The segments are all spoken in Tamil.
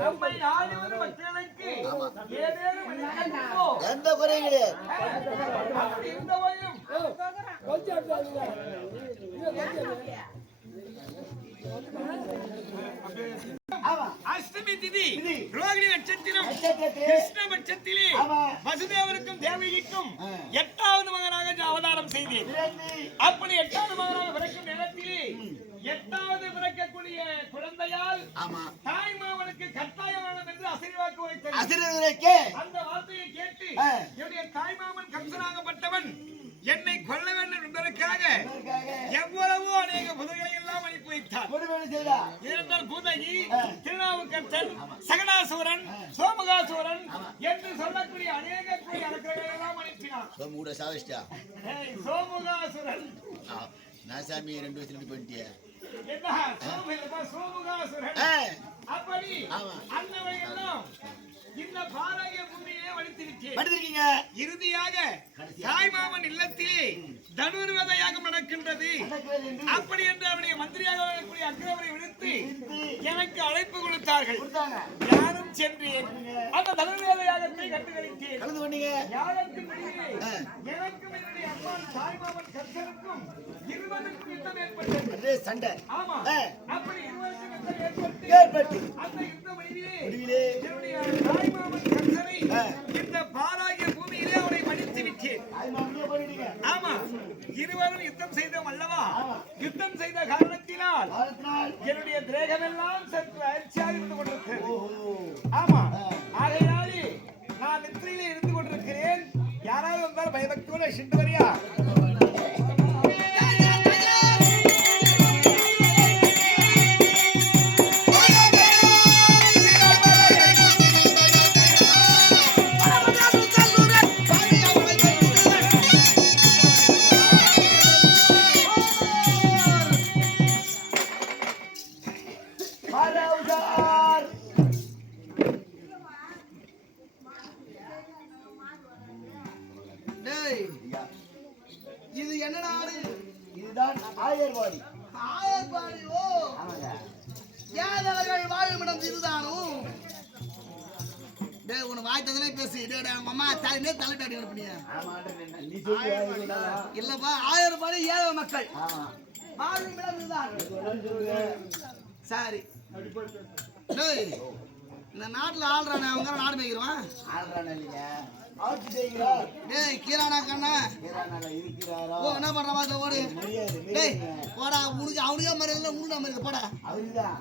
நம்மை நாடி வந்த மக்களுக்கு ஏதேனும் எந்த குறையும் கிடையாது. அப்படி இருந்த போதிலும் அஷ்டமி திதி ரோகிணி நட்சத்திரம் கிருஷ்ணபட்சத்திலே வசுதேவருக்கும் தேவகிக்கும் 8வது மகனாக அவதாரம் செய்தேன். அப்படி 8வது மகனாக பிறக்கும் நேரத்திலே 8வது பிறக்கக்கூடிய குழந்தையால் தாய் மாமனுக்கு கட்டாயம் என்று அசைவாக்கு வைத்தது. அந்த வார்த்தையை கேட்டு என்னுடைய தாய் மாமன் கம்சனாகப்பட்டவன் என்னை கொல்ல வேண்டும் என்பதற்காக எவ்வளவோ அநேக புதைகளை எல்லாம் அனுப்பி வைத்தார். இரண்டால் பூதகி, திருநாவுக்கரசன், சகடாசுரன், சோமகாசுரன் என்று சொல்லக்கூடிய அநேக கோயில் அரக்கர்கள் எல்லாம் அனுப்பினார். சோமகாசுரன் நான் சாமி 2 வருஷம் போயிட்டியா சோமகாசுரன் அப்படி அன்னவை எல்லாம் இந்த பாரதிய பூமியிலே வடித்திருக்கீங்க. இறுதியாக தாய்மாமன் இல்லத்திலே தனுர்வேத யாகம் நடக்கின்றது. அப்படி என்று அவருடைய மந்திரியாக வரக்கூடிய அக்ரவரை விடுத்து எனக்கு அழைப்பு கொடுத்தார்கள். யாரும் சென்றேன். அந்த தனுர்வேத யாகத்தை கண்டுகளித்தேன். யாருக்கு எனக்கும் என்னுடைய அம்மா தாய்மாமன் கர்சனுக்கும் 20க்கும் யுத்தம் ஏற்பட்டது. சண்டை. ஆமா. அப்படி 20க்கும் யுத்தம் ஏற்பட்டு அந்த யுத்த முடிவிலே என்னுடைய தாய்மாமன் கர்சனை இந்த பாராகிய பூமியிலே அவரை மடித்து விட்டேன். ஆமா, இருவரும் யுத்தம் செய்தோம் அல்லவா? யுத்தம் செய்த காரணத்தினால் என்னுடைய திரேகமெல்லாம் சற்று அயற்சியாக இருந்து கொண்டிருக்கிறது. ஆமா, ஆகையாலே நான் நித்திரையிலே இருந்து கொண்டிருக்கிறேன். யாராவது வந்தால் பயபக்தியோட சிண்டு வரியா? இது என்ன நாடு? இதுதான் ஆயர்வாடி. ஆயர்வாடியோ? யாதவர்கள் வாழும் இடம் இதுதானும். டேய் உன வாய் தந்தனே பேசி. டேய் அவங்க அம்மா தலைனே தலைட்டாடி வரப்படியா? இல்லப்பா, ஆயர்வாடி ஏழை மக்கள் வாழும் இடம் இதுதான். சரி. டேய் இந்த நாட்டுல ஆள்றானே அவங்க நாடு மேய்க்கிறவான். ஆள்றானே இல்லையா? ஆட்சி செய்கிறார். டேய் கீரானா கண்ணா. கீரானால இருக்கிறாரா? ஓ என்ன பண்ற பாத்து ஓடு. டேய் போடா, உனக்கு அவனுக்கே மரியாதை உனக்கு மரியாதை போடா. அவர்தான்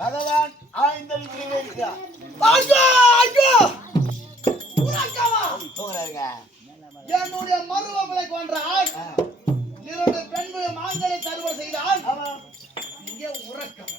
பகவான் ஆய்ந்தளிக்கிறே இருக்கிறார். ஐயோ ஐயோ உனக்கவா போறாருங்க. என்னுடைய மரும பிள்ளைக்கு வந்தால் 2 பெண்களை மாங்கலை தருவ செய்தால் இங்கே உறக்கம்.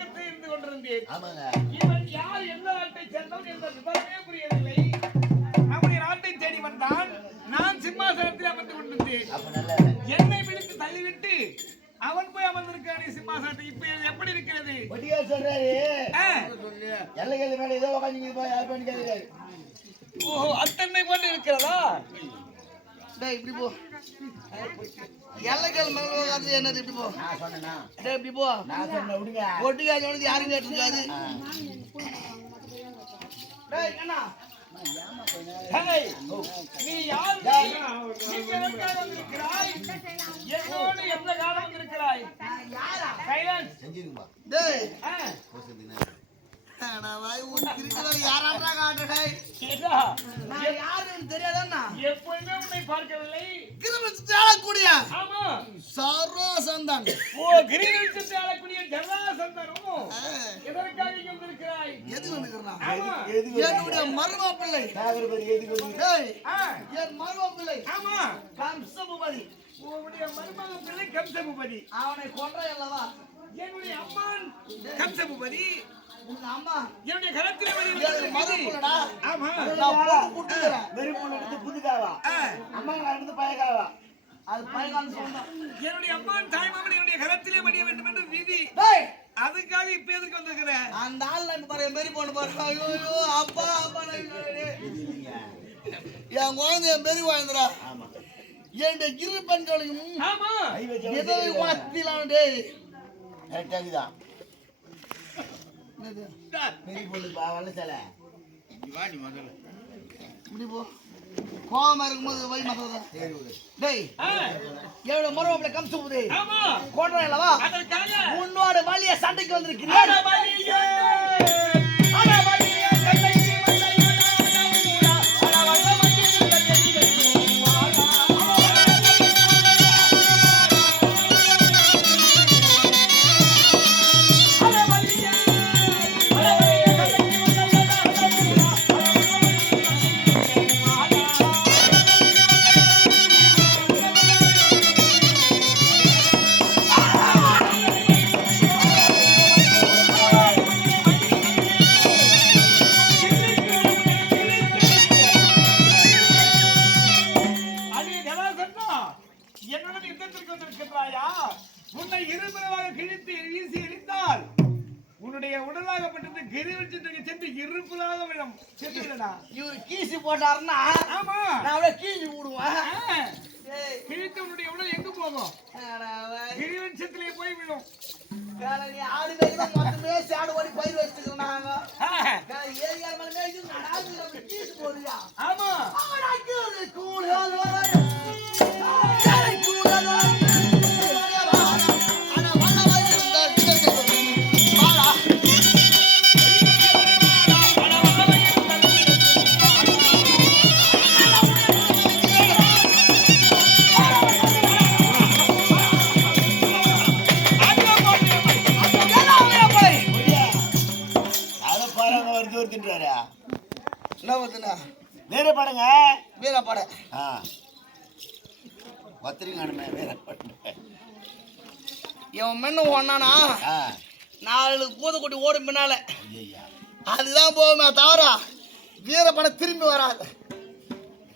பக்கத்தில் இருந்து கொண்டிருந்தேன். ஆமாங்க. இவன் யார், எந்த நாட்டை சேர்ந்தவன் என்ற விவரமே புரியவில்லை. நம்முடைய நாட்டை தேடி வந்தான். நான் சிம்மாசனத்தில் அமர்ந்து கொண்டிருந்தேன். அப்ப நல்ல என்னை பிடித்து தள்ளிவிட்டு அவன் போய் அமர்ந்திருக்கானே சிம்மாசனத்தை. இப்ப இது எப்படி இருக்கிறது? ஒட்டியார் சொல்றாரு, ஆ. எல்லைகள் மேல ஏதோ உட்காந்து போய் யார் பண்ணி கேட்கிறாரு. ஓஹோ, அத்தனை கொண்டு இருக்கிறதா? டேய் இப்படி போ. எல்லைகள் மேல உட்கார்ந்து என்னது இப்படி போ. நான் சொன்னேனா? டேய் இப்படி போ. நான் சொன்ன விடுங்க. ஒட்டுக்காய் வந்து யாரும் கேட்டிருக்காது. டேய் அண்ணா ஹேய், நீ யார்? நீ எதற்காக வந்திருக்கிறாய்? என்னோடு எந்த காலம் வந்திருக்கிறாய்? சைலன்ஸ். செஞ்சிருங்கப்பா. டேய் ஆ. அடா வாய் உன் கிறுக்குல யாரடா காட்ட டேய். ஏதா, நான் யாருன்னு தெரியாதண்ணா. எப்பவுமே உன்னை பார்க்கவில்லை. கிறுக்குல ஆளக்கூடிய ஆமா. சரோசந்தான். ஓ, கிரிவலத்தை ஆளக்கூடிய ஜராசந்தனும் எதற்காக இங்க வந்திருக்கிறாய்? எதுக்கு வந்துக்கறனா? ஆமா. என்னுடைய மருமக பிள்ளை. சாகரபதி எதுக்கு வந்து? டேய் ஆ. என் மருமக பிள்ளை. ஆமா. கம்சபுபதி. உன்னுடைய மருமக பிள்ளை கம்சபுபதி. அவனை கொன்ற அல்லவா? என்னுடைய அம்மான் கம்சபுபதி. உங்க அம்மா என்னுடைய கரத்தில் என் மருமக பிள்ளைடா. ஆமா. நான் போட்டு குடுத்துறேன். வெறுப்புல எடுத்து புதுக்காவா, ஆ. அம்மா எடுத்து பயக்காவா. அது பையன் சொன்னா. என்னுடைய அம்மான் தாய்மாமன் என்னுடைய கரத்திலே மடிய வேண்டும் என்று விதி. டேய் அதுக்காக இப்ப எதுக்கு வந்திருக்கிற? அந்த ஆள் நான் பாரு மாரி போன பாரு. ஐயோ அப்பா அப்பா என் குழந்தை என் பெரிய வாழ்ந்துடா. ஆமா. என் இரு பெண்களையும் ஆமா. கை வச்ச எதை உணர்த்திலாம் டேய். கரெக்டாகுதான். என்னது? பெரிய பொண்ணு வள சில இப்படி போ. கோவமா இருக்கும்போது வை மத்ததா. சரி விடு. டேய் ஆ. என்னோட மருமகளை கம்சுபுதே ஆமா. கொன்ற அல்லவா? அதற்காக உன்னோட வலிய சண்டைக்கு வந்திருக்கிறேன். அடவலியே, அடவலியே, கண்ணைக்கு வந்தையடா, அடவல்ல மத்தியில் கண்ணைக்கு மாடா. அடவலியே, அடவலியே, கண்ணைக்கு வந்தையடா, அடியே ஜராசந்தா, என்னுடன் யுத்தத்திற்கு வந்திருக்கிறாயா? உன்னை இருபுறமாக கிழித்து வீசி எறிந்தால் உன்னுடைய உடலாகப்பட்டது கிரிவலத்திற்கு சென்று இருபுறாக விடும். சென்று விடடா. இவரு கீசி போட்டாருன்னா ஆமா. நான் அப்படியே கீசி விடுவேன். ஆ. டேய் கிழித்து உன்னுடைய உடல் எங்கு போகும்? அடா வாய். கிரிவலத்திலே போய் விடும். வேற நீ ஆடு மேய்க்கிறோம் மொத்தமே சேடு ஓடி பயிர் வச்சுக்கிறோம் நாங்க. ஆ. வேற ஏரியா மேல மேய்ச்சி நடாது நம்ம கீசி போடுறியா? ஆமா. அவடா கீழே கூடாது வர. யாரை கூடாது வர. அட வந்த வயசு இருந்தா கிட்ட வாடா. அதை பாருங்க வருது வருதுன்றாரு. என்ன வந்துனா? வேற படங்க. வீரா பட. ஆ பத்திரிக்கானுமே வேற படம். இவன் மென்னு ஒண்ணானா ஆ 4 பூதக்குட்டி ஓடும் பின்னால ஐயா அதுதான் போகுமே தவிர வீரப்படம் திரும்பி வராது.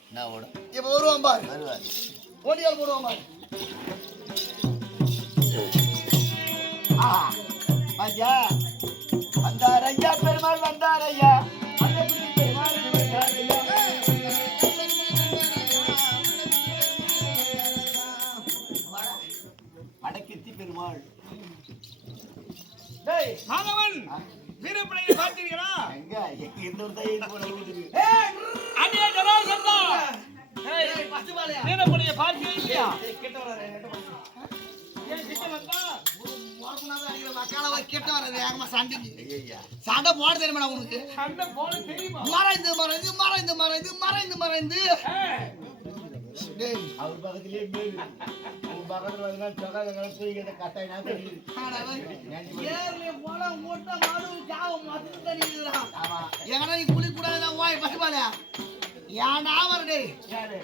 என்ன ஓடும் இப்ப வருவான் பாரு. வருவார். ஓடியால் போடுவான் பாரு. ஐயா வந்தார் ஐயா பெருமாள் வந்தார் ஐயா. அந்த பிள்ளை பெருமாள் வந்தார் ஐயா. வடக்கெத்தி பெருமாள். டேய் மாதவன், வீரப்படையை பார்த்தீர்களா? எங்க இந்த ஒரு தையல் போட வீட்டுக்கு. அடியே ஜராசந்தா, டேய் பஸ்ட் பாலையா? வீரப்படையை பார்த்தீங்க இல்லையா? டேய் கிட்ட வராதே கிட்ட வராதே. ஏன் கிட்ட வந்தா? மோசனாத அடிக்கிற மக்கால போய் கிட்ட வராதே ஏகமா சண்டைக்கு. ஐயா சண்டை போட தெரியுமாடா உனக்கு? சண்டை போட தெரியுமா? மறைந்து டேய் அவர் பக்கத்திலே மேல் உன் பக்கத்துல வந்து சொக்காத தூக்கிட்ட கட்டாய் நான் தெரியுது. ஏர்ல போனா மூட்டை மாடு காவு மத்து தண்ணிக்குறா. ஆமா எங்கடா நீ குளி கூடாதா ஓய் பஸ்ட் பாலையா? ஏன்டா வர டேய்? யாரு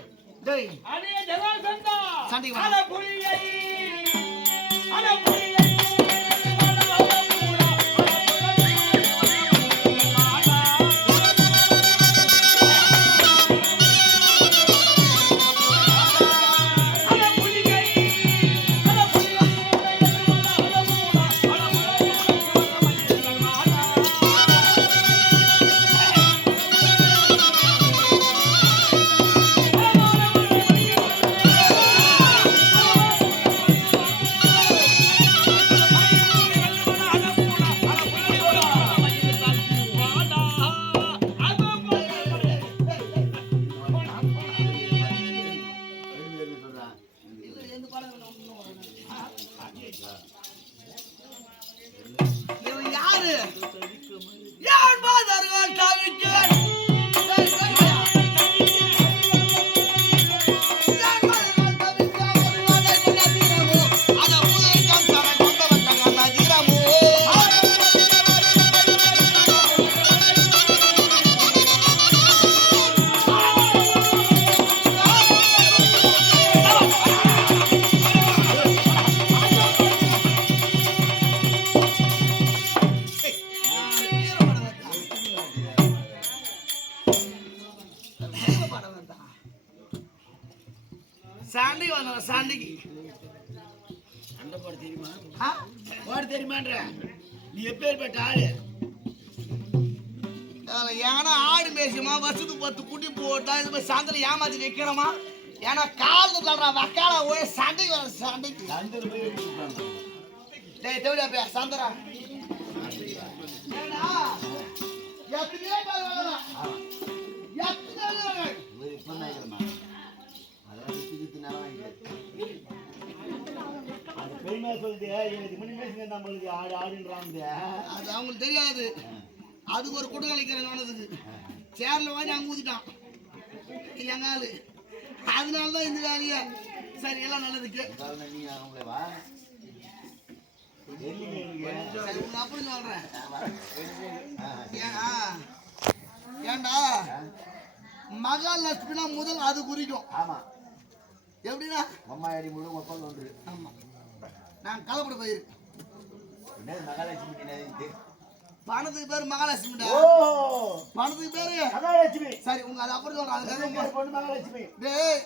டேய் அடியே ஜராசந்தா, சண்டைக்கு வா. அட புலியை, அட புலியை, அட புலியை, யான் மாதர்கள் தவிக்கிறேன் சாண்டிக்கு வந்தோம் சாண்டிக்கு அந்த பாடு தெரியுமா ஆ? பாடு தெரியுமான்ற நீ எப்பேற்பட்ட ஆளு ஏன்னா ஆடு மேய்ச்சியமா வருஷத்துக்கு 10 குட்டி போட்டா இது மாதிரி சாயந்தரம் ஏமாத்தி வைக்கிறோமா ஏன்னா காலத்து தள்ளுறா வக்கால ஓய சண்டைக்கு வர சண்டைக்கு சந்திர போய் வெட்டி விட்டாங்க டேய் தேவடியா பே சந்தரா ஏன்னா எத்தனையோ பேர் வரலாம் எத்தனையோ பேர் இவர் இப்ப நினைக்கிறேன் அதெல்லாம் வித்து நேரம் வாங்கிட்டு அந்த பெருமையா சொல்லுது எனக்கு முன்னே பேசுங்க நம்மளுக்கு ஆடு ஆடுன்றாங்க அது அவங்களுக்கு தெரியாது அதுக்கு ஒரு குடு கழிக்கிறேன் ஆனதுக்கு சேர்ல வாங்கி அங்க ஊத்திட்டான் எங்க ஆளு அதனாலதான் இந்த வேலைய சரி எல்லாம் நல்லதுக்கு நீ அவங்களே வா சரி உங்க அப்படி சொல்றேன் ஏன்டா மகாலட்சுமினா முதல் அது குறிக்கும் ஆமா எப்படின்னா அம்மா அடி முழு மக்கள் ஒன்று ஆமா நான் கலப்பட பயிர் என்ன மகாலட்சுமி பணத்துக்கு பேரு மகாலட்சுமிடா ஓ பணத்துக்கு பேரு மகாலட்சுமி சரி உங்க அது அப்படி சொல்றேன் அதுக்காக பொண்ணு மகாலட்சுமி டேய்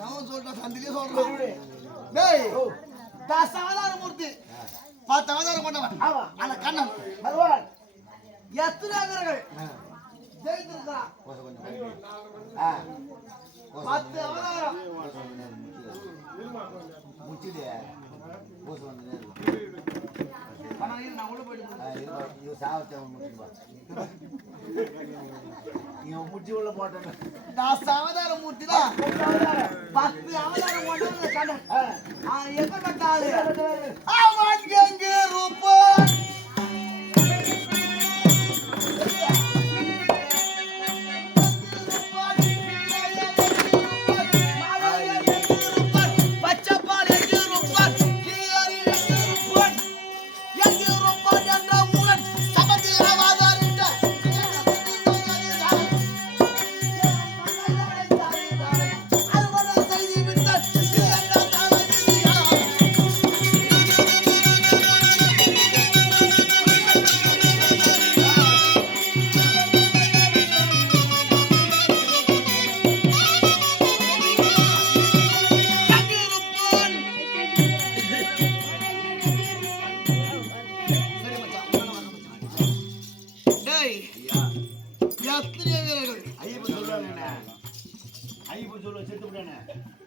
நான் சொல்றேன் சந்திலே சொல்றேன் டேய் தசாவதார மூர்த்தி 10 அவதாரம் கொண்டவன் ஆமா அந்த கண்ணன் பகவான் எத்தனை அவதாரங்கள் ஜெயித்திருக்கான் கொஞ்சம் 10 அவதாரம் முச்சிடு பூச வந்து ஆனா நான் உள்ள போயிட்டு சாவத்தை முச்சிடுவா இவன் முச்சி உள்ள போட்டேன் தசாவதார மூர்த்தி தான் 10 அவதாரம் கொண்டவன் கண்ணன் எங்க பட்டாளு அவன் எங்க ரூபன்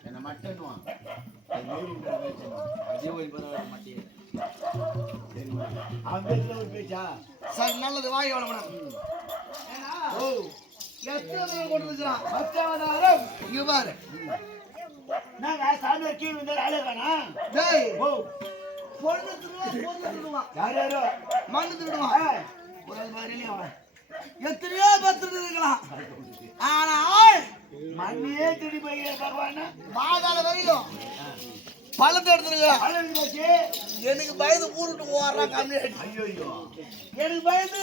என்ன மட்டன்வான் அவன் பேச்சா சரி நல்லது வாய் வளமனம் ஓ எத்தனை கொண்டு இருக்கிறான் 10 அவதாரம் இங்க பாரு நாங்க சாமி கீழ் வந்து அழகானா டேய் ஓ பொண்ணு திருடுவான் யார் யாரோ மண்ணு திருடுவான் ஒரு மாதிரி அவன் எத்தனையோ பத்து இருக்கலாம் ஆனா மண்ணியே திருடி போய் பகவானா பாதாள வரையும் பழத்தை எடுத்துருங்க எனக்கு பயந்து ஊருட்டு ஓடுறான் கம்யூனிட்டி ஐயோ எனக்கு பயந்து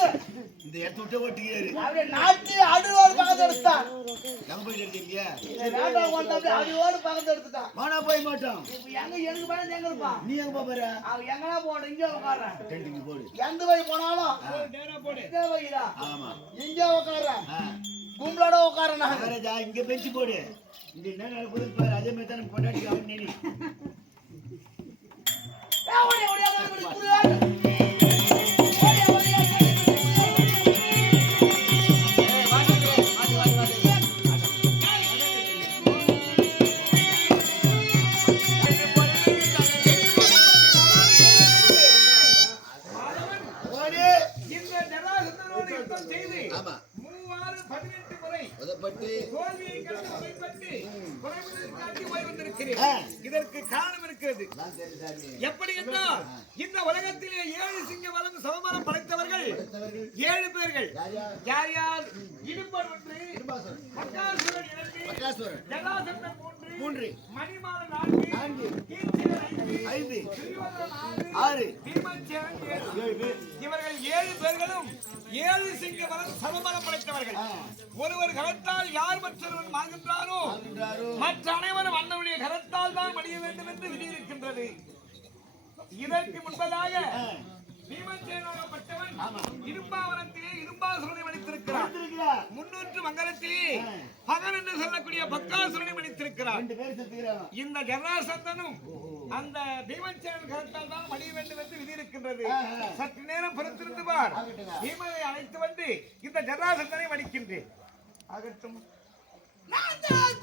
இந்த இடத்த விட்டு ஓட்டிக்கிறாரு அப்படியே நாட்டி அடியோடு பக்கத்தை எடுத்தான் எங்க போயிட்டு இருக்கீங்க வேண்டாம் கொண்டாந்து அடியோடு பக்கத்தை எடுத்துட்டான் வாடா போய் மாட்டோம் இப்ப எனக்கு பயந்து எங்க இருப்பான் நீ எங்க போற அவன் எங்கன்னா போட இங்கே உட்காடுறேன் டென்டிங் போடு எந்த வழி போனாலும் இங்கே வைடா ஆமா இங்கே உட்காடுறேன் கும்பலோட உட்காரன் மகாராஜா இங்க பெஞ்சு போடு இங்க என்ன நடக்குது பாரு அதே மாதிரி தான் பொண்டாட்டி அவன் நீ தோல்வியை கண்டு பயப்பட்டு குறைவதற்காக ஓய்வந்திருக்கிறார் வந்திருக்கிறேன் இதற்கு காரணம் இருக்கிறது நான் சரி சாமி. எப்படி என்றால் இந்த உலகத்திலே 7 சிங்க வளம் சமபலம் படைத்தவர்கள் 7 பேர்கள் யார் யார் இடும்பன் 1 பக்காசுரன் 2 பக்காசுரன். ஜலாசந்தன் 3 3 மணிமாறன் 4 கீர்த்திகன் 5 5 திரிவதரன் 6 பீமச்சேரன் 7 7 இவர்கள் 7 பேர்களும் 7 சிங்க வளம் சமபலம் படைத்தவர்கள் ஒருவர் கரத்தால் யார் மற்றொருவன் மாறுகின்றாரோ மற்ற அனைவரும் அண்ணனுடைய கரத்தால் தான் மடிய வேண்டும் என்று விதி இருக்கின்றது இதற்கு முன்பதாக பீமசேனாகப்பட்டவன் இரும்பாவனத்திலே இரும்பாசுரனை மடித்திருக்கிறார் 300 மங்கலத்திலே பகன் என்று சொல்லக்கூடிய பக்காசுரனை மடித்திருக்கிறார் 2 பேர் செத்துக்கிறாங்க. இந்த ஜராசந்தனும் அந்த பீமசேனன் கரத்தால் தான் மடிய வேண்டும் என்று விதி இருக்கின்றது சற்று நேரம் பொறுத்திருந்து பார் பீமனை அழைத்து வந்து இந்த ஜராசந்தனை மடிக்கின்றேன் ஆகட்டும் நான் தான்